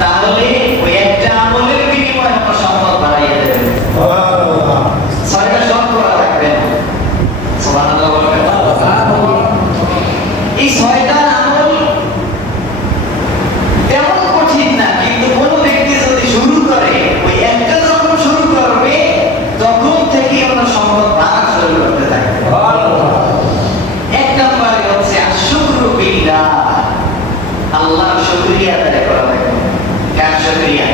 তাহলে ওই একটা আমলের বিনিময়ে আপনার সম্পদ বাড়াইয়া দেবেন। ছয়টা সব করা লাগবে না। সুবহানাল্লাহ বলবেন। এই ছয়টা আমল তেমন কঠিন না, কিন্তু কোন ব্যক্তি যদি শুরু করে, ওই একটা যখন শুরু করবে তখন থেকে আপনার সম্পদ বাড়া শুরু করতে থাকবে। এক নম্বরে হচ্ছে আশুকরু বিল্লাহ, আল্লাহর শুকরিয়া আদায় করা লাগবে। কার শুকরিয়া?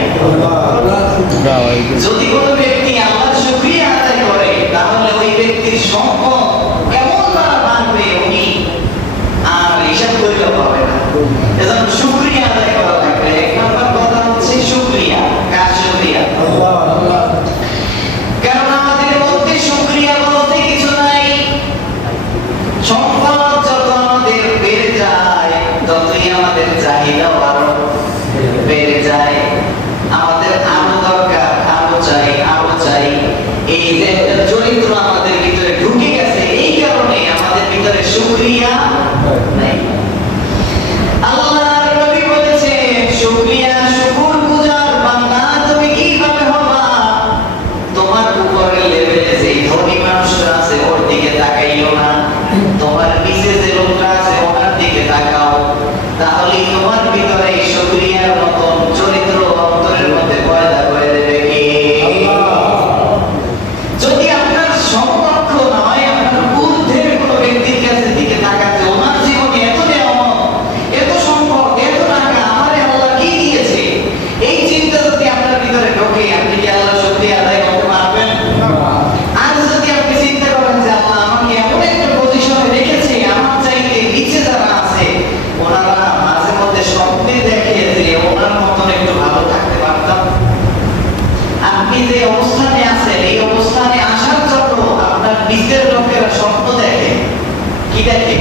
যদি কোনো ব্যক্তি আল্লাহর শুকরিয়া আদায় করে তাহলে ওই ব্যক্তির সম্পদ কেমন ভাবে বাড়বে উনি আর হিসাব করলেও পাবে না। এজন্য শুকরিয়া আদায় করা লাগবে। এক নম্বর কথা হচ্ছে শুকরিয়া। কার শুকরিয়া? কারণ আমাদের মধ্যে শুকরিয়া বলতে কিছু নাই। সম্পদ যত আমাদের বেড়ে যায় ততই আমাদের চাহিদাও আরো বেড়ে যায়। আমাদের আরো দরকার, আরো চাই, আরো চাই। এই যে একটা চরিত্র আমাদের ভিতরে ঢুকে গেছে, এই কারণে আমাদের ভিতরে শুকরিয়া নাই। আল্লাহর নবী বলেছেন, শুকরিয়া শুকর গুজার বান্দা তুমি কিভাবে হবা? তোমার উপরের লেভেলে যে ধনী মানুষরা আছে ওর দিকে তাকাইও না, তোমার নিচে যে লোকটা আছে ওনার দিকে তাকাও। তাহলে তোমার ভিতরে এই শুকরিয়ার মতন চরিত্র অন্তরের মধ্যে পয়দা করে দেবে কে? যদি আপনার সমকক্ষ নয়, আপনার ঊর্ধ্বের কোনো ব্যক্তির কাছে দিকে তাকাতে, ওনার জীবনে এত নিয়ামত, এত সম্পদ, এত টাকা, আমারে আল্লাহ কি দিয়েছে, এই চিন্তা যদি আপনার ভিতরে ঢোকে, আপনি কি আল্লাহ শুকরিয়া আদায় করতে পারবেন? আর যদি আপনি চিন্তা করেন যে আল্লাহ আমাকে এমন একটা পজিশনে রেখেছে, আমার চাইতে নিচে যারা আছে ওনারা মাঝে মধ্যে স্বপ্নে দেখে যে ওনার মতন একটু ভালো থাকতে পারতাম। আপনি যে অবস্থানে আছেন এই অবস্থানে আসার জন্য আপনার নিচের লোকেরা স্বপ্ন দেখে। কি দেখে?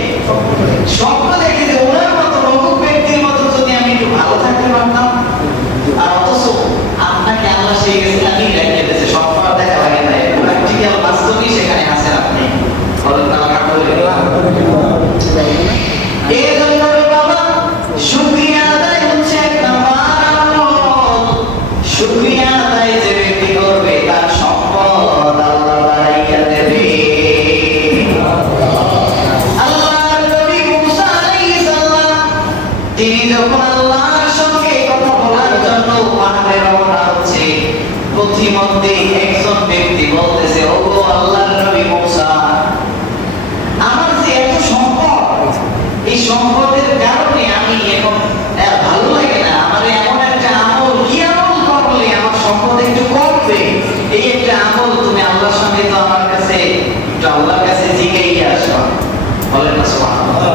স্বপ্ন দেখে যে ওনার মতো অমুক ব্যক্তির মতো যদি আমি একটু ভালো থাকতে পারতাম। আর অথচ আপনাকে আল্লাহ সেই ইসলামই রেখে দিয়েছে, স্বপ্ন আর দেখা লাগে না, প্র্যাকটিক্যাল বাস্তবই সেখানে আছেন আপনি। বলেন না আলহামদুলিল্লাহ। এই জন্য বাবা শুকরিয়া আদায় হচ্ছে এক নাম্বার আমল। শুকরিয়া আদায় যে ব্যক্তি করবে তার সম্পদ আল্লাহ বাড়াইয়া দেবে। আল্লাহর নবী মুসা আলাইহিস সালাম তিনি যখন আল্লাহর সঙ্গে কথা বলার জন্য পাহাড়ে রওনা হচ্ছে, পথিমধ্যে একজন ব্যক্তি বলতেছে, ওগো আল্লাহর নবী মুসা, আমার যে এত সম্পদ, এই সম্পদের কারণে আমি এখন ভালো লাগে না, আমার এমন একটা আমল, কি আমল করলে আমার সম্পদ একটু কমবে, এই একটা আমল তুমি আল্লাহর সঙ্গে তো আমার কাছে একটু আল্লাহর কাছে জিজ্ঞাসা আসো। বলেন না সুবহানাল্লাহ।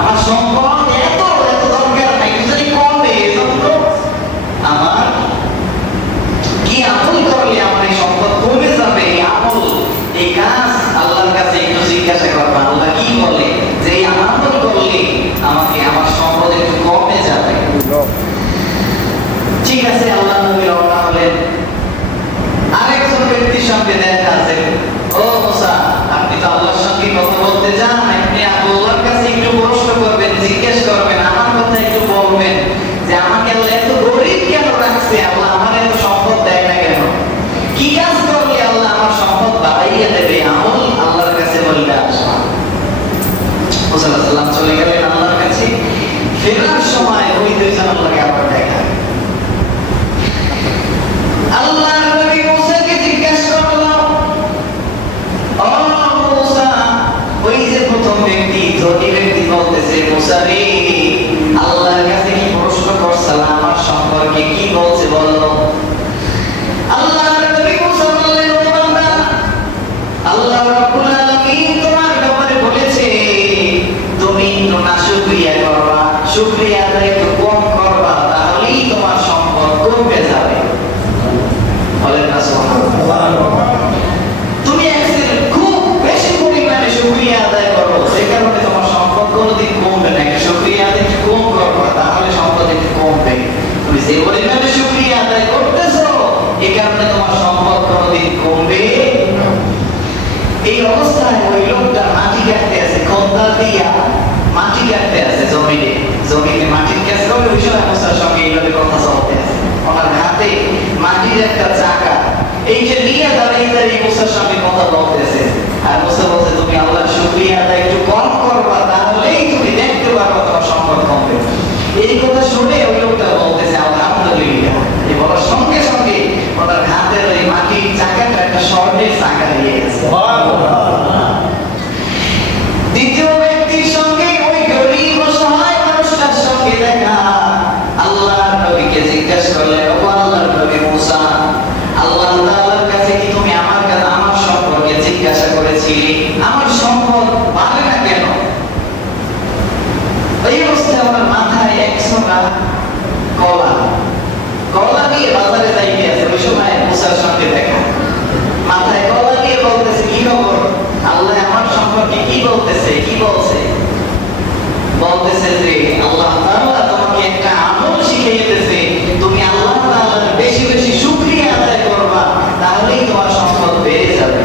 আমার সম্পদ এত এত দরকার নাই, যদি কমবে, এজন্য আমার কি আমল করলে আমার এই সম্পদ কমে যাবে, এই আমল, এই কাজ আল্লাহর কাছে একটু জিজ্ঞাসা করবা। আল্লাহ কি বলে যে এই আমল করলে আমাকে আমার সম্পদ একটু কমে যাবে। ঠিক আছে, আল্লাহ নবী রওনা হলেন। আরেকজন ব্যক্তির সঙ্গে দেখা আছে, ও মুসা, আপনি তো আল্লাহর সঙ্গে কথা বলতে চান, আপনি আল্লাহর কাছে একটু প্রশ্ন করবেন, জিজ্ঞেস করবেন, আমার কথা একটু বলবেন যে আমাকে আল্লাহ এত গরিব কেন রাখছে, আল্লাহ আমার এত সম্পদ দেয় না কেন, কি কাজ করলে আল্লাহ আমার সম্পদ বাড়াইয়া দেবে, আমল আল্লাহর কাছে বললে আসা। মুসা আলাইহিস সালাম চলে গেলেন আল্লাহর কাছে। ফেরার সময় ওই দুইজন আল্লাহকে আবার দেখা। আল্লাহর নবী মুসাকে জিজ্ঞাসা করলো, ও মুসা, ওই যে প্রথম ব্যক্তি, ধনী ব্যক্তি বলতেছে, মুসা রে, আল্লাহর কাছে কি প্রশ্ন করছিলাম আমার সম্পর্কে, কি বলছে বলো। আল্লাহর নবী মুসা বললেন, ও বান্দা, আল্লাহ রাব্বুল আলামিন তোমার ব্যাপারে বলেছে তুমি একটু নাশুকরিয়া করবা, শুকরিয়া আদায় একটু কম করবা, তাহলেই তোমার সম্পদ কমে যাবে। বলেন না সুবহানাল্লাহ। তুমি একদিন খুব বেশি পরিমাণে শুকরিয়া আদায় করো, যে কারণে তোমার সম্পদ কোনোদিন কমবে না। শুকরিয়া আদায় একটু কম করবা, তাহলে সম্পদ একটু কমবে। তুমি যে পরিমাণে শুকরিয়া আদায় করতেছো, এই কারণে তোমার সম্পদ কোনোদিন কমবে। এই অবস্থায় ওই লোকটা মাটি কাটতে আছে, খন্দার দিয়া মাটি কাটতে আছে জমিনে, জমিনে মাটির কাজ করে। ওই সময় মুসার সঙ্গে এইভাবে কথা চলতে একটা স্বর্ণের চাকা দিয়ে গেছে। দ্বিতীয় ব্যক্তির সঙ্গে ওই গরিব অসহায় মানুষটার সঙ্গে দেখা। আল্লাহর নবীকে জিজ্ঞাসা করলেন, ও আল্লাহর নবী মুসা, আল্লাহ তাআলার কাছে কি তুমি আমার সম্পর্কে জিজ্ঞাসা করেছিলে? আমার সম্পদ বাড়ে না কেন? ওই অবস্থায় আমার মাথায় 100টা কলা নিয়ে বাজারে যাইতে আছে। ওই সময় মুসার সঙ্গে দেখা, মাথায় কলা নিয়ে বলতেছে, কি খবর? আল্লাহ আমার সম্পর্কে কি বলতেছে? কি বলছে? বলতেছে যে আল্লাহ তাআলা তোমাকে একটা আমল শিখিয়েছে, তুমি আল্লাহ তাআলার বেশি বেশি শুকরিয়া আদায় করবা, তাহলেই তোমার সম্পদ বেড়ে যাবে।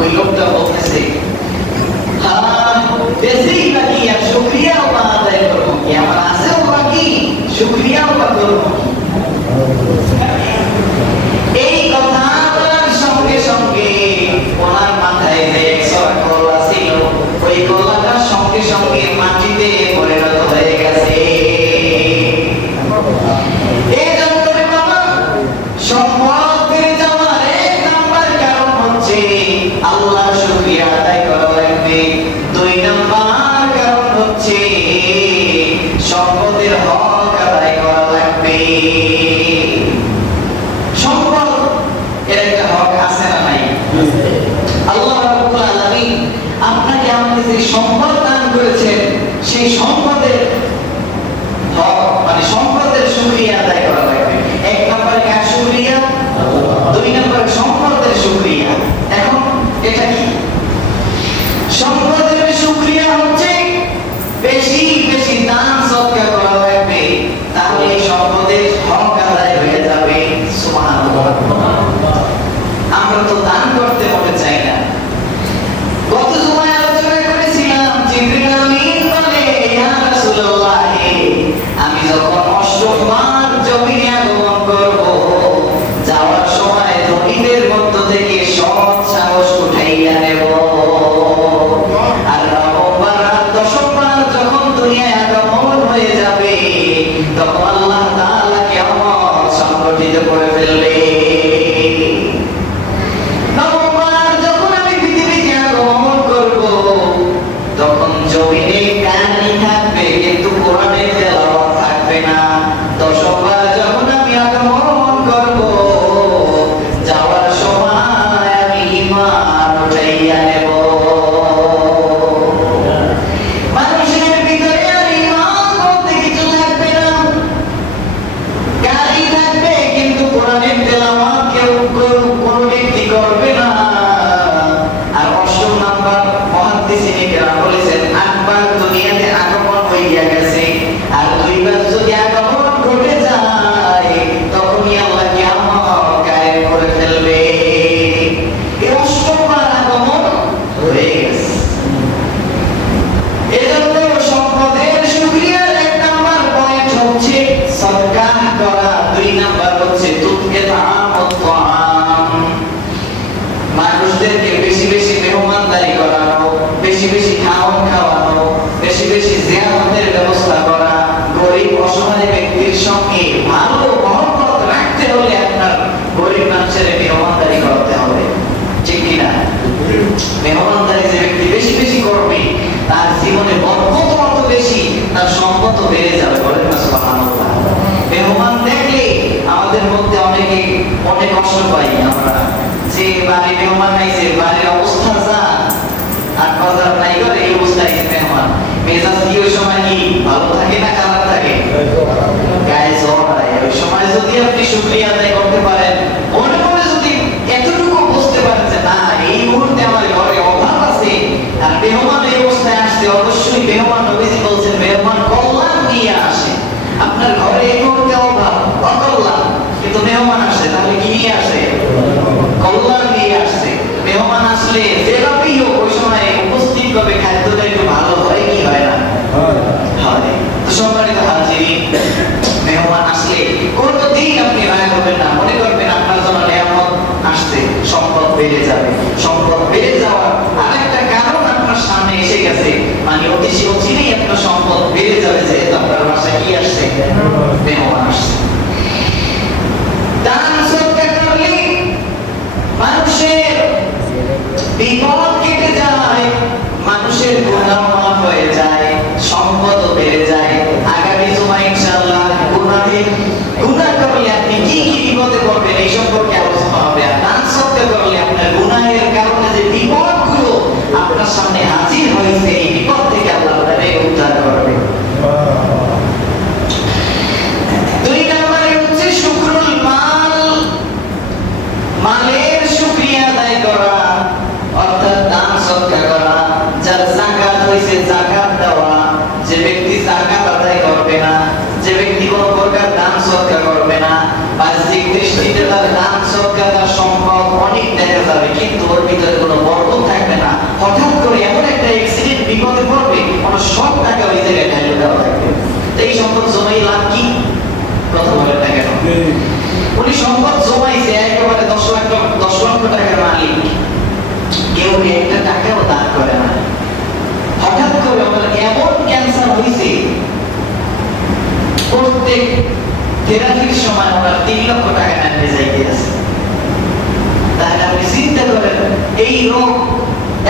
ওই লোকটা বলতেছে, হ্যাঁ বেশিই বাকি, আর শুকরিয়াও বা আদায় করবো কি? আমার আছেও বাকি, শুকরিয়াও বা করবো। এই কথা বলার সঙ্গে সঙ্গে ওনার মাথায় যে 100 কলা ছিল, ওই কলাটার সঙ্গে সঙ্গে মাটিতে পরিণত হয়ে গেছে। এই জন্য বাবা, সম্পদ বেড়ে যাওয়ার 1 নাম্বার কারণ হচ্ছে আল্লাহর শুকরিয়া আদায় করা লাগবে। 2 নাম্বার কারণ হচ্ছে সম্পদের হক আদায় করা লাগবে। সম্পদ এর একটা হক আছে না নাই? আল্লাহ রাব্বুল আলামিন আপনাকে আমাকে যে সম্পদ দান করেছেন, সেই সম্পদের হক মানে সম্পদের শুকরিয়া আদায় করা লাগবে। 1 নম্বরে কার শুকরিয়া? 2 নম্বরে সম্পদের শুকরিয়া। এখন এটা কি? সম্পদের শুকরিয়া হচ্ছে বেশি বেশি দান সদকা করা লাগবে, তাহলে এই সম্পদের হক আদায় হয়ে যাবে। সুবহানাল্লাহ। আমরা তো দান করতে মনে চাই না। গত জুমায় আলোচনা করেছিলাম, জিবরিল আমিন বলে, ইয়া রাসূলুল্লাহ, আমি যখন 8বার জমিনে আগমন করব, যাওয়ার সময় ধনীদের মধ্য থেকে সৎ সাহস উঠাইয়া নেব। আর 9বার আর 10বার যখন দুনিয়ায় আগমন হয়ে যাবে, তখন আল্লাহ তাআলা কিয়ামত সংগঠিত করে ফেলবে। তখন জমিনে কাহিনী থাকবে, কিন্তু কোরআনের তেলাওয়াত থাকবে না। 10বার যখন আমি আগমন করব, যাওয়ার সময় আমি ঈমান উঠাইয়া নেব। মানুষের ভিতরে আর ঈমান বলতে কিছু থাকবে না। গালি থাকবে, কিন্তু কোরআনের তেলাওয়াত কেউ কোনো ব্যক্তি করবে না। আর 8 নাম্বার মুহাদ্দিসিনে কেরাম বলেছেন, 8বার দুনিয়াতে আগমন হইয়া গেছে, আর 2বার যদি আগমন ঘটে যায়, তখনই আল্লাহ কিয়ামত কায়েম করে ফেলবে। এই 8বার আগমন হয়ে গেছে। এজন্য সম্পদের শুকরিয়ার 1 নাম্বার পয়েন্ট হচ্ছে সদকা করা। 2 নাম্বার হচ্ছে তুতইআমুত তাআম, মানুষদেরকে বেশি বেশি মেহমানদারি করানো, বেশি বেশি খাওয়ানো, বেশি বেশি জিয়ারতের ব্যবস্থা করা। গরিব অসহায় ব্যক্তির সঙ্গে ভালো মহব্বত রাখতে হলে আপনার গরিব মানুষের মেহমানদারি করতে হবে, ঠিক কিনা? মেহমানদারি যে ব্যক্তি বেশি বেশি করবে, তার জীবনে বরকত অত বেশি, তার সম্পদ বেড়ে যাবে। বলেন না সুবহানাল্লাহ। মেহমান দেখলে আমাদের মধ্যে অনেকে অনেক কষ্ট পাই আমরা, যে বাড়ি মেহমান আইছে, বাড়ির অবস্থা যা, আর বাজার নাই করে এই অবস্থা আইছে মেহমান, মেজাজ কি ওই সময় কি ভালো থাকে না খারাপ থাকে? গায়ে জ্বর হয়। ওই সময় যদি আপনি শুকরিয়া আদায় করতে পারেন, মনে মনে যদি এতটুকু বুঝতে পারেন যে না, এই মুহূর্তে আমার ঘরে অভাব আছে, আর মেহমান এই অবস্থায় আসছে, অবশ্যই মেহমান, নবীজি বলছেন মেহমান কল্যাণ নিয়ে আসে। আপনার ঘরে এই মুহূর্তে অভাব, অকল্যাণ, কিন্তু মেহমান আসে, তাহলে কি নিয়ে আসে? কল্যাণ নিয়ে আসছে। মেহমান আসলে যেভাবেই হোক ওই সময় উপস্থিত ভাবে খাদ্যটা একটু ভালো হয় কি হয় না? হয়। তো সম্মানিত হাজিরিন, মেহমান আসলে কোনোদিন আপনি রাগ হবেন না, মনে করবেন আপনার জন্য নিয়ামত আসছে, সম্পদ বেড়ে যাবে। সম্পদ বেড়ে যাওয়ার আরেকটা কারণ আপনার সামনে এসে গেছে, মানে অতি অচিরেই আপনার সম্পদ বেড়ে যাবে, যেহেতু আপনার বাসায় কি আসছে? মেহমান আসছে। দান সদকা করলে ব্যক্তি কোনো প্রকার দান সদকা করবে না, বাহ্যিক দৃষ্টিতে তার দান সদকা তার সম্পদ অনেক দেখা যাবে, কিন্তু ওর ভিতরে কোনো বরকত থাকবে না। হঠাৎ করে এমন একটা অ্যাক্সিডেন্ট বিপদে পড়বে, কোনো সব টাকা ওই জায়গায় ঢালে দেওয়া থাকবে। এই সম্পদ জমাই লাভ কি? কথা বলেন না কেন? উনি সম্পদ জমাইছে একেবারে 10 লক্ষ টাকার মালিক, কেউ একটা টাকাও দান করে না। হঠাৎ করে ওনার এমন ক্যান্সার হয়েছে, প্রত্যেক থেরাপির সময় ওনার 3 লক্ষ টাকা নামে যাইতে আছে। তাহলে আপনি চিন্তা করেন, এই রোগ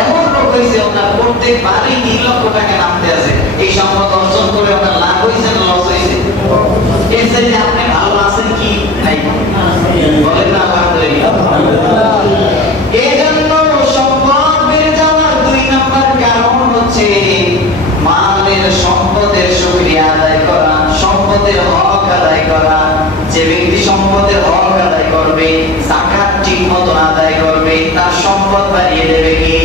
এমন রোগ হয়েছে ওনার প্রত্যেক বারই 3 লক্ষ টাকা নামতে আছে। এই সম্পদ অর্জন করে ওনার লাভ হয়েছে না লস হয়েছে? এর চাইতে আপনি ভালো আছেন কি নাই? বলেন না আলহামদুলিল্লাহ। এই জন্য সম্পদ বেড়ে যাওয়ার 2 নম্বর কারণ হচ্ছে মালের সম্পদের শুকরিয়া আদায় করা, সম্পদের হক আদায় করা। যে ব্যক্তি সম্পদের হক আদায় করবে, যাকাত ঠিক মতো আদায় করবে, তার সম্পদ বাড়িয়ে দেবে কে?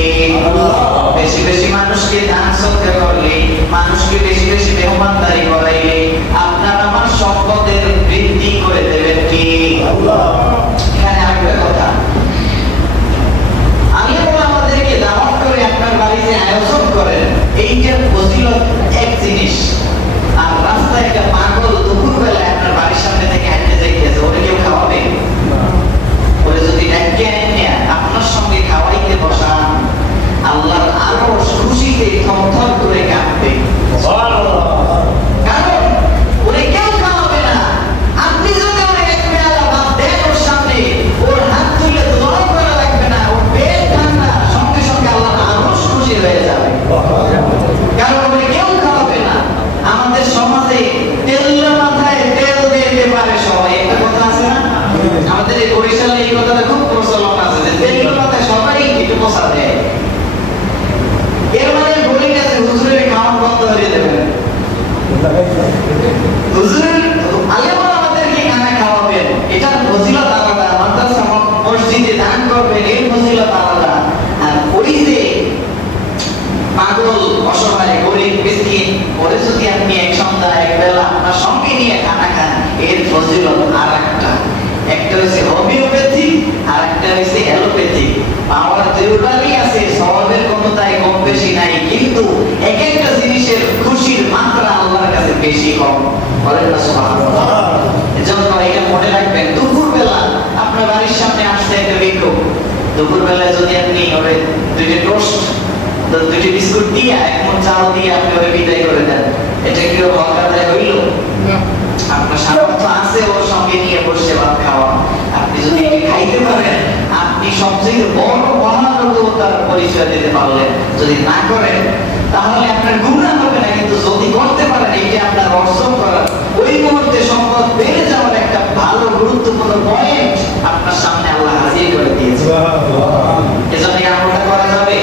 বেশি বেশি মানুষকে দান সদকা করলে, মানুষকে বেশি বেশি মেহমানদারি করাইলে আপনার আমার সম্পদের বৃদ্ধি করে দেবেন কি? আল্লাহ। এখানে আরেকটা কথা, আমি আমাদেরকে দাওয়াত করে আপনার বাড়িতে আয়োজন করেন, এইটা ফজিলত এক জিনিস। আর রাস্তায় একটা পাগল দুপুরবেলায় আপনার বাড়ির সামনে থেকে হাঁটতে যাইতেছে, ওরে কেউ খাওয়াবে? ওরে যদি ডাকে এনে আপনার সঙ্গে খাওয়াইতে বসান, আল্লাহর আরশ খুশিতে থরথর করে কাঁপবে। কারণ ওরে কেউ খাওয়াবে না। আপনি যদি ওরে এক পেয়ালা ভাত দেন ওর সামনে, ওর হাত তুলে দোয়া করা লাগবে না, ওর পেট ঠান্ডা, সঙ্গে সঙ্গে আল্লাহর আরশ খুশি হয়ে যাবে। কারণ ওরে কেউ খাওয়াবে না। আমাদের সমাজে তেল মাথায় তেল দিতে পারে সবাই, একটা কথা আছে না? আমাদের এই বরিশালে এই কথাটা খুব প্রচলন আছে যে তেল মাথায় সবাই একটু মশা দেয়। এর মানে বলে গেছে হুজুরের খাওয়ান বন্ধ হয়ে দেবেন। হুজুরের আলেমরা আমাদেরকে খানা খাওয়াবেন, এটার ফজিলত আলাদা। মাদ্রাসা মসজিদে দান করবেন, এর ফজিলত আলাদা। আর ওই যে পাগল অসহায় গরিব মিসকিন, ওরে যদি আপনি এক সন্ধ্যা এক বেলা আপনার সঙ্গে নিয়ে খানা খান, এর ফজিলত আর একটা। একটা হচ্ছে হোমিওপ্যাথি, আর একটা হচ্ছে অ্যালোপ্যাথি। পাওয়ার দুটোরই আছে, সওয়াবের কোনো তাই কম বেশি নাই, কিন্তু এক একটা জিনিসের খুশির মাত্রা আল্লাহর কাছে বেশি কম। বলেন না সুবহানাল্লাহ। এজন্য এটা মনে রাখবেন, দুপুরবেলা আপনার বাড়ির সামনে আসছে একটা ভিক্ষুক, দুপুরবেলায় যদি আপনি ওরে 2টা টোস্ট, 2টি বিস্কুট দিয়ে 1 মুঠ চাল দিয়ে আপনি ওরে বিদায় করে দেন, এটা কি হক আদায় হইল? আপনার সামর্থ্য আছে ওর সঙ্গে নিয়ে বসে ভাত খাওয়া, আপনি যদি এটা খাইতে পারেন, আপনি সবচেয়ে বড় মহানুভবতার পরিচয় দিতে পারলেন। যদি না করেন তাহলে আপনার গুনাহ হবে না, কিন্তু যদি করতে পারেন, এটা আপনার অর্জন করার ওই মুহূর্তে সম্পদ বেড়ে যাওয়ার একটা ভালো গুরুত্বপূর্ণ পয়েন্ট আপনার সামনে আল্লাহ হাজির করে দিয়েছে। এজন্য এই আমলটা করা যাবে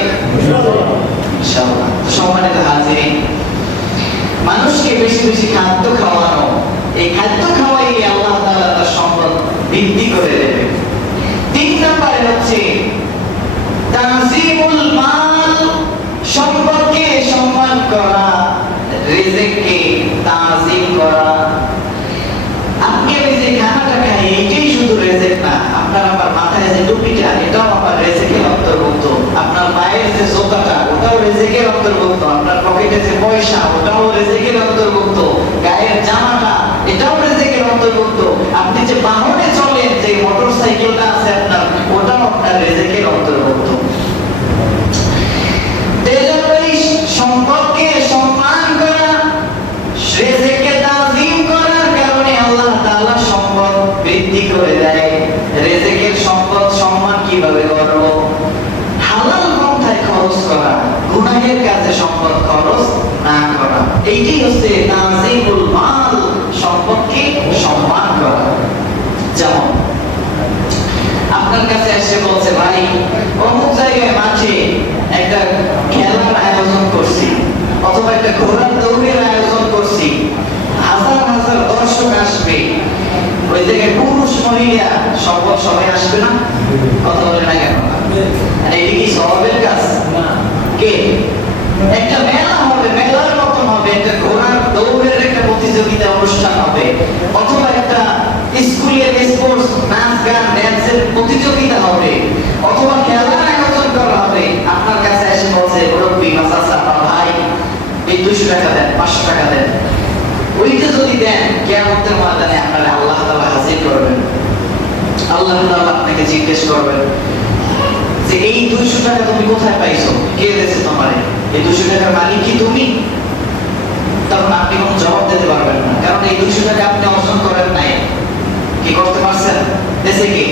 ইনশাআল্লাহ। সম্মানিত হাজিরিন, মানুষকে বেশি বেশি খাদ্য খাওয়ানো, এই খাদ্য খাওয়াইলে আল্লাহ তাআলা তার সম্পদ বৃদ্ধি করে দেবে। 3 নম্বরে হচ্ছে তানজিমুল মাল, সম্পদকে সম্মান করা, রিজিককে তানজিম করা। আপনি এই যে খানাটা খাই, এইটাই শুধু রিজিক না, আপনার আমার মাথায় যে টুপিটা, এটাও আমার রিজিকের অন্তর্ভুক্ত। আপনার পায়ের যে জুতাটা, ওটাও রিজিকের অন্তর্ভুক্ত। আপনার পকেটে যে পয়সা, ওটাও রিজিকের অন্তর্ভুক্ত। গায়ের জামাটা, এটাও রিজিকের অন্তর্ভুক্ত। আপনি যে বাহনে চলেন, যে মোটরসাইকেলটা আছে আপনার, ওটাও আপনার রিজিকের অন্তর্ভুক্ত। এই সম্পদকে সম্মান করা, রিজিককে তাজিম করার কারণে আল্লাহ তাআলা সম্পদ বৃদ্ধি করে দেয়। রিজিকের সম্পদ সম্মান কিভাবে করব? হালাল পন্থায় খরচ করা, গুনাহের কাজে সম্পদ খরচ না করা। এইটাই হচ্ছে তানজিমুল মাল, সম্পদকে সম্মান করা। যেমন আপনার কাছে এসে বলছে, ভাই অমুক জায়গায় মাঠে একটা খেলার আয়োজন করছি, অথবা একটা ঘোড়ার দৌড়ের আয়োজন করছি, হাজার হাজার দর্শক আসবে, ওই জায়গায় পুরুষ মহিলা সম্পদ সবাই আসবে না? কথা বলে না কেন? এটা কি সওয়াবের কাজ? কে? একটা মেলা হবে, মেলার মতন হবে, একটা ঘোড়ার দৌড়ের একটা প্রতিযোগিতা অনুষ্ঠান হবে, হবে, অথবা একটা স্কুলের স্পোর্টস নাচ গান ড্যান্সের প্রতিযোগিতা হবে, অথবা খেলার আয়োজন করা হবে, আপনার কাছে এসে বলছে মুরব্বী বা চাচা বা ভাই এই 200 টাকা দেন, 500 টাকা দেন, ওইটা যদি দেন কিয়ামতের ময়দানে আপনারা আল্লাহ তাআলা হাজির করবেন। আল্লাহ তাআলা আপনাকে জিজ্ঞেস করবেন যে এই 200 টাকা তুমি কোথায় পাইছো, কে দিয়েছে তোমারে, এই 200 টাকার মালিক কি তুমি? তখন আপনি কোনো জবাব দিতে পারবেন না, কারণ এই 200 টাকা আপনি অর্জন করেন নাই। কি করতে পারছেন? দেশে কি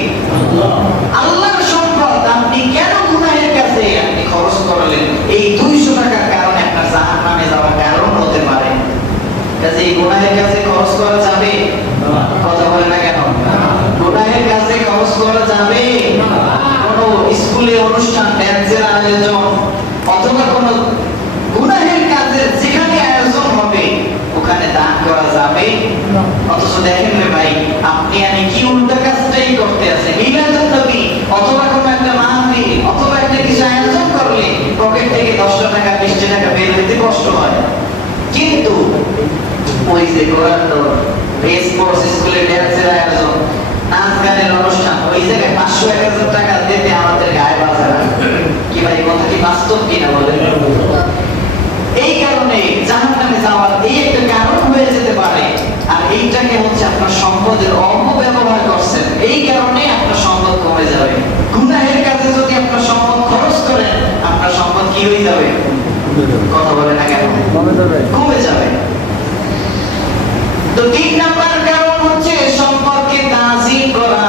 আল্লাহর সম্পদ আপনি কেন গুনাহের কাছে আপনি খরচ করলেন? এই 200 টাকার কারণে আপনার জাহান্নামে যাওয়ার কারণ হতে পারে। কাজে এই গুনাহের কাছে খরচ করা যাবে? কথা বলে না কেন? গুনাহের কাছে খরচ করা যাবে? কোনো স্কুলে অনুষ্ঠান ড্যান্সের আয়োজন অথবা কোনো গুনাহের কাজের যেখানে আয়োজন হবে ওখানে দান করা যাবে? অথচ দেখেন রে ভাই, আপনি আমি কি উল্টা কাজটাই করতে আছে। মিলাদুন নবী অথবা কোনো একটা মাহফিল অথবা একটা কিছু আয়োজন করলে পকেট থেকে 10 টাকা 20 টাকা বের হইতে কষ্ট হয়, কিন্তু ওই যে কোরআন স্পোর্টস স্কুলে ড্যান্সের আয়োজন নাচ গানের অনুষ্ঠান ওই জায়গায় 500-1000 টাকা দিতে আমাদের গায়ে বাজে না। কি ভাই কথা কি বাস্তব কিনা বলেন? এই কারণে জাহান্নামে যাওয়ার এই একটা কারণ হয়ে যেতে পারে। আর এইটাকে হচ্ছে আপনার সম্পদের অপব্যবহার করছেন, এই কারণে আপনার সম্পদ কমে যাবে। গুনাহের কাজে যদি আপনার সম্পদ খরচ করেন আপনার সম্পদ কি হয়ে যাবে? কথা বলে না কেন? কমে যাবে। তো 3 নাম্বার কারণ হচ্ছে সম্পদকে তাজিম করা।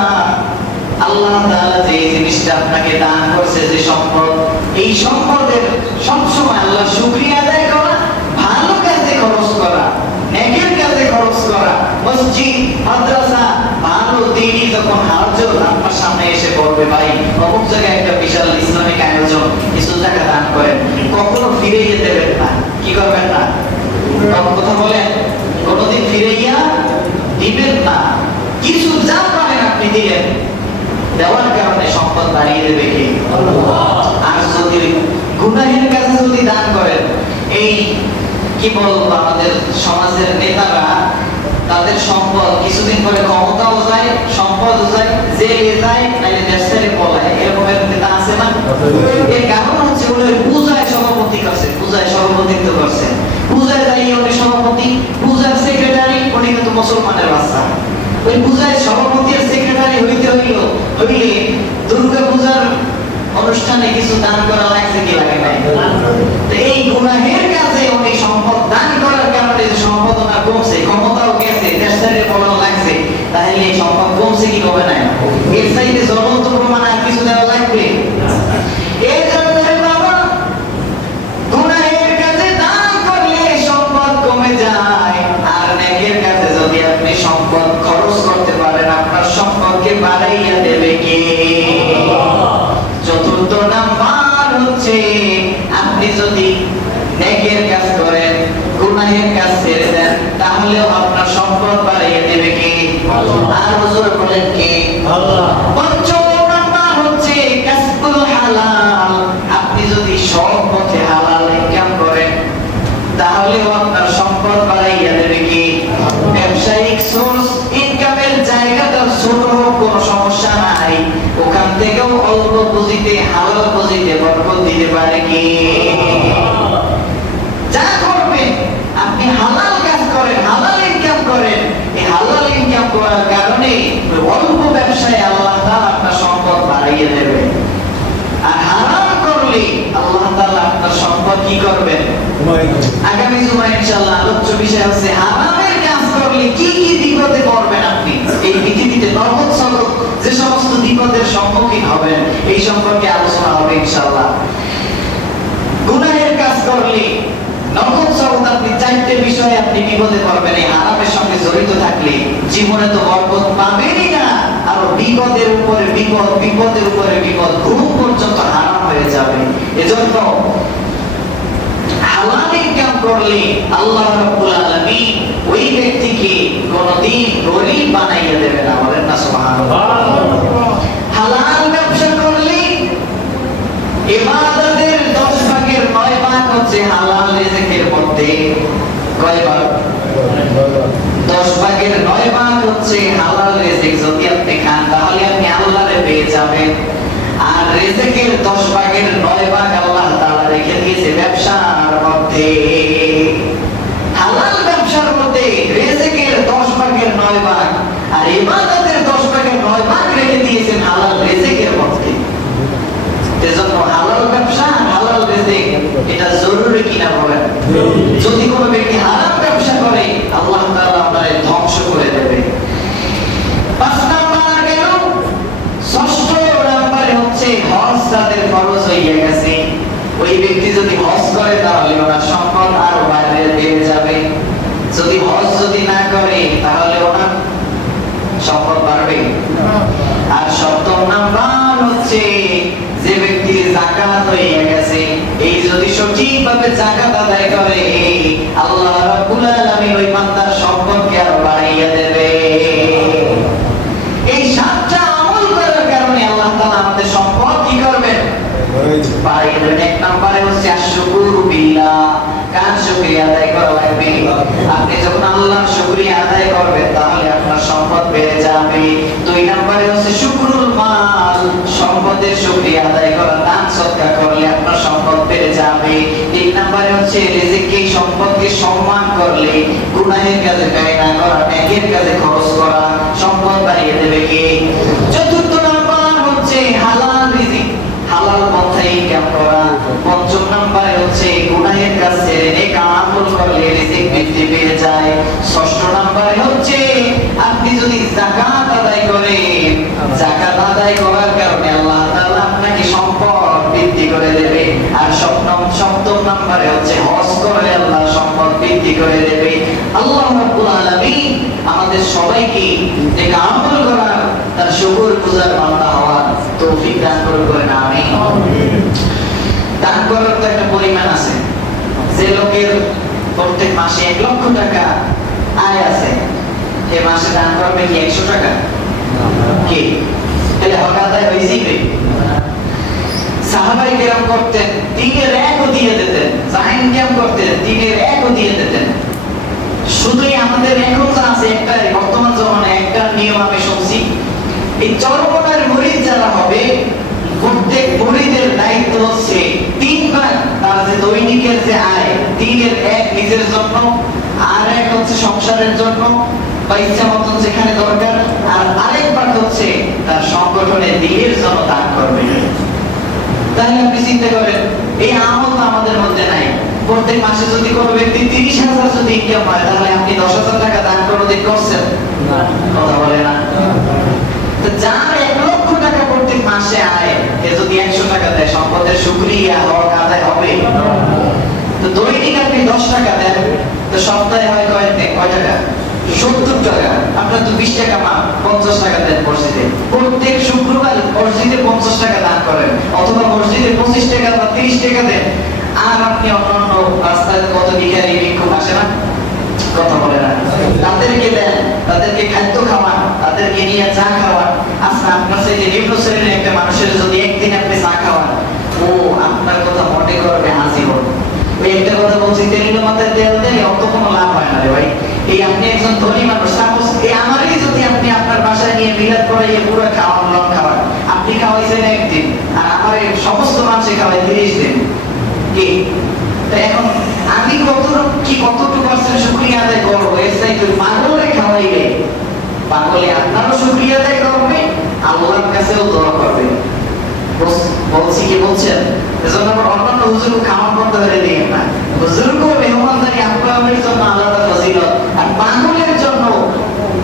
আল্লাহ তাআলা যে জিনিসটা আপনাকে দান করছে, যে সম্পদ, এই সম্পদের সবসময় আল্লাহর শুকরিয়া আদায় করা, ভালো কাজে খরচ করা, নেকের কাজে খরচ করা। মসজিদ মাদ্রাসা ভালো দিনই যখন হাজত আপনার সামনে এসে পড়বে, ভাই অমুক জায়গায় একটা বিশাল ইসলামিক আয়োজন, কিছু টাকা দান করেন, কখনো ফিরিয়ে দেবেন না। কি করবেন না? কথা বলেন, কোনদিন ফিরাইয়া দিবেন না। কিছু যা পারেন আপনি দিলেন, দেওয়ার কারণে সম্পদ বাড়িয়ে দেবে কে? আর যদি গুনাহের কাছে যদি দান করেন, এই কি বলবো, আমাদের সমাজের নেতারা তাদের সম্পদ কিছুদিন পরে ক্ষমতাও যায়, সম্পদও যায়, জেলে যায়, নাইলে দেশ ছেড়ে পলায়, এরকমের নেতা আছে না? এর কারণ হচ্ছে উনি পূজায় সভাপতি করছে, পূজায় সভাপতিত্ব করছে, পূজায় যাই উনি সভাপতি, পূজার সেক্রেটারি, উনি কিন্তু মুসলমানের বাচ্চা। ওই পূজায় সভাপতি আর সেক্রেটারি হইলে দুর্গা পূজার অনুষ্ঠানে কিছু দান করা লাগছে কি লাগে নাই? তো এই গুনাহের কাজে উনি সম্পদ দান করার কারণে যে সম্পদ ওনার কমছে, ক্ষমতাও গেছে, দেশ ছেড়ে পলানো লাগছে, তাহলে এই সম্পদ কমছে কি কমে নাই? এর চাইতে জ্বলন্ত প্রমাণ আর কিছু দেওয়া লাগবে? এই জন্য বাবা, গুনাহের কাজে দান করলে সম্পদ কমে যায়, আর নেকের কাজে যদি আপনি সম্পদ খরচ করতে পারেন আপনার সম্পদকে বাড়াইয়া দেবে কে? চতুর্থ নাম্বার হচ্ছে আপনি যদি নেকের কাজ করেন, গুনাহের কাজ ছেড়ে দেন, তাহলেও আপনার সম্পদ বাড়াইয়া দেবে কে? আর হুজুর বলেন কে? আল্লাহ। পঞ্চম নাম্বার হচ্ছে কাসবুল হালাল। আপনি যদি সৎ পথে হালাল ইনকাম করেন তাহলেও আপনার সম্পদ বাড়াইয়া দেবে কে? ব্যবসায়িক সোর্স ইনকামের জায়গাটা ছোট হোক কোনো সমস্যা নাই, ওখান থেকেও অল্প পুঁজিতে হালাল পুঁজিতে বরকত দিতে পারে কে? যা করবেন আপনি হালাল কাজ করেন, হালাল ইনকাম করেন, এই হালাল ইনকাম করার কারণে অল্প ব্যবসায় আল্লাহ তাআলা আপনার সম্পদ বাড়িয়ে দেবে। আর হারাম করলে আল্লাহ তাআলা আপনার সম্পদ কি করবেন? আগামী জুমায় ইনশাআল্লাহ আলোচ্য বিষয় হচ্ছে হারামের কাজ করলে কি কি বিপদে পড়বেন আপনি, এই পৃথিবীতে নরক জগৎ যে সমস্ত বিপদের সম্মুখীন হবেন এই সম্পর্কে আলোচনা হবে ইনশাআল্লাহ। গুনাহের কাজ করলে নরক জগৎ আপনি 4টে বিষয়ে আপনি বিপদে পড়বেন। এই হারামের সঙ্গে জড়িত থাকলে জীবনে তো বরকত পাবেনই না, আরো বিপদের উপরে বিপদ, বিপদের উপরে বিপদ, ঘুম পর্যন্ত হারাম হয়ে যাবে। এজন্য হালাল ইনকাম করলে আল্লাহ রাব্বুল আলামিন ওই ব্যক্তিকে কোনদিন গরীব বানাইয়া দেবে না। বলেন না সুবহানাল্লাহ। হালাল ব্যবসা করলে ইবাদতের 10 ভাগের 9 ভাগ হচ্ছে হালাল রিজিকের মধ্যে। কয় ভাগ? 10 ভাগের যাবে। আর রিজিকের 10 ভাগের 9 ভাগ আল্লাহ তাআলা রেখে দিয়েছে ব্যবসার মধ্যে। হালাল ব্যবসার মধ্যে রিজিকের 10 ভাগের 9 ভাগ আর ইবাদতের 10 ভাগের 9 ভাগ রেখে দিয়েছেন হালাল রিজিকের মধ্যে। এজন্য হালাল ব্যবসা, হালাল রিজিক এটা জরুরি কিনা বলেন? যদি কোনো ব্যক্তি হারাম ব্যবসা করে আল্লাহ তাআলা আপনাকে ধ্বংস করে দেবে। 5 নাম্বার গেল। 6ষ্ঠ নাম্বারে হচ্ছে হজ যাদের ফরজ হয়ে গেছে, ওই ব্যক্তি যদি হজ করে তাহলে ওনার সম্পদ আরো বেড়ে যাবে। যদি হজ না করে তাহলে ওনার সম্পদ বাড়বে। আর 7ম নাম্বার হচ্ছে যে ব্যক্তির যাকাত হয়ে গেছে, এই যদি সঠিকভাবে যাকাত আদায় করে আল্লাহ রাব্বুল আলামিন ওই বান্দার সম্পদকে আরো বাড়িয়ে দেবে। এই 7টা আমল করার কারণে আল্লাহ তাআলা আমাদের সম্পদ কি করবেন? বাড়িয়ে দেবেন। 1 নম্বরে হচ্ছে আশ-শুকুরু বিল্লাহ, কার শুকরিয়া আদায় করা লাগবে। আপনি যখন আল্লাহর শুকরিয়া আদায় করবেন তাহলে আপনার সম্পদ বেড়ে যাবে। 2 নম্বরে হচ্ছে শুকরুল মাল, সম্পদের শুকরিয়া আদায় করা, দান সদকা করলে আপনার সম্পদ বেড়ে যাবে। 3 নম্বরে হচ্ছে রিজিককে, সম্পদকে সম্মান করলে, গুনাহের কাজে ব্যয় না করা, নেকের কাজে খরচ করা, সম্পদ বাড়িয়ে দেবে কে? 4র্থ নাম্বার হচ্ছে হালাল রিজিক, হালাল পন্থায় ইনকাম করা। 5ম নাম্বারে হচ্ছে গুনাহের কাজ ছেড়ে নেক আমল করলে রিজিক বৃদ্ধি পেয়ে যায়। 6ষ্ঠ নাম্বারে হচ্ছে আপনি যদি যাকাত আদায় করেন, যাকাত আদায় করার কারণে আল্লাহ তাআলা আপনাকে সম্পদ বৃদ্ধি করে দেবে। আর 7ম নাম্বারে হচ্ছে হজ করে আল্লাহ সম্পদ বৃদ্ধি করে দেবে। আল্লাহ রাব্বুল আলামিন আমাদের সবাইকে নেক আমল করার, তার শুকরগুজার বান্দা হওয়ার তৌফিক দান করুন। আমিন। দান করার তো একটা পরিমাণ আছে। যে লোকের প্রত্যেক মাসে 1 লক্ষ টাকা আয় আছে, সে মাসে দান করবে কি 100 টাকা? কি তাহলে হক আদায় হয়েছে কি? সাহাবায়ে কেরাম করতেন, দিনের 1ও দিয়ে দিতেন। জাহিন কেরাম করতেন, দিনের 1ও দিয়ে দিতেন। শুধুই আমাদের এখন যা আছে একটা, বর্তমান জমানে একটা নিয়ম আমি শুনছি, এই চরমনার মুরিদ যারা হবে প্রত্যেক মুরিদের দায়িত্ব হচ্ছে 3 ভাগ তার যে দৈনিকের যে আয়, 3-এর 1 নিজের জন্য, আর 1 হচ্ছে সংসারের জন্য বা ইচ্ছা মতন যেখানে দরকার, আর আরেক ভাগ হচ্ছে তার সংগঠনের দিনের জন্য দান করবে। তাহলে আপনি চিন্তা করেন, এই আমল তো আমাদের মধ্যে নাই। প্রত্যেক মাসে যদি কোনো ব্যক্তি 30,000 যদি ইনকাম হয় তাহলে আপনি 10,000 টাকা দান কোনোদিন করছেন? কথা বলে না। তো যার 1 লক্ষ টাকা প্রত্যেক মাসে আয়, এ যদি 100 টাকা দেয়, সম্পদের শুকরিয়া হক আদায় হবে? তো দৈনিক আপনি 10 টাকা দেন, তো সপ্তাহে হয় কয় টাকা? 70 টাকা। আপনার তো 20 টাকা মা, 50 টাকা দেন মসজিদে। প্রত্যেক শুক্রবার মসজিদে 50 টাকা দান করেন, অথবা মসজিদে 25 টাকা বা 30 টাকা দেন। আর আপনি অন্যান্য রাস্তায় কত ভিখারি ভিক্ষুক আসে না? কথা বলে না। তাদেরকে দেন, তাদেরকে খাদ্য খাওয়ান, তাদেরকে নিয়ে চা খাওয়ান। আচ্ছা, আপনার সেই যে নিম্ন শ্রেণীর একটা মানুষের যদি একদিন আপনি চা খাওয়ান, ও আপনার কথা মনে করবে আজীবন। ওই একটা কথা বলছি, তেলির মাথায় তেল দিলে অত কোনো লাভ হয় না রে ভাই। এই আপনি একজন ধনী মানুষ, সাপোজ এই আমারই যদি আপনি আপনার বাসায় নিয়ে মিলাদ করাইয়ে পুরো খাওয়ান, লন খাওয়ান, আপনি খাওয়াইছেন একদিন, আর আমার সমস্ত মানুষে খাওয়াই 30 দিন, কি? এখন আমি কতটুকু পার্সেন্ট শুকরিয়া আদায় করবো? এর চাইতে পাগলে খাওয়াইলে পাগলে আপনারও শুকরিয়া আদায় করবে, আল্লাহর কাছেও দোয়া করবে। বলছি কি বলছেন? এজন্য আমরা অন্যান্য হুজুরকে খাওয়ান করতে হলে দিই না। হুজুরকেও মেহমানদারি আপ্যায়নের জন্য আলাদা ফজিলত, আর পাগলের জন্য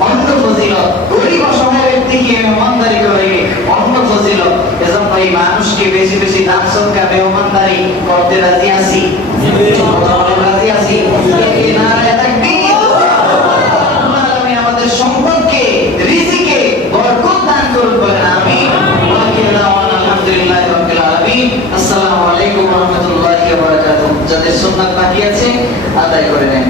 অন্য ফজিলত, গরিব অসহায় ব্যক্তিকে মেহমানদারি করে অন্য ফজিলত। এজন্য এই মানুষকে বেশি বেশি দান সদকা মেহমানদারি করতে রাজি আছি। রাজি আছি। নারায়ে তাকবীর। আমাদের সম্পদকে, রিজিকে বরকত দান করুন, বলেন আমিন। আলহামদুলিল্লাহি রাব্বিল আলামিন। আসসালামু আলাইকুম ওয়া রাহমাতুল্লাহি ওয়া বারাকাতুহু। যাদের সুন্নাত বাকি আছে আদায় করে নেন।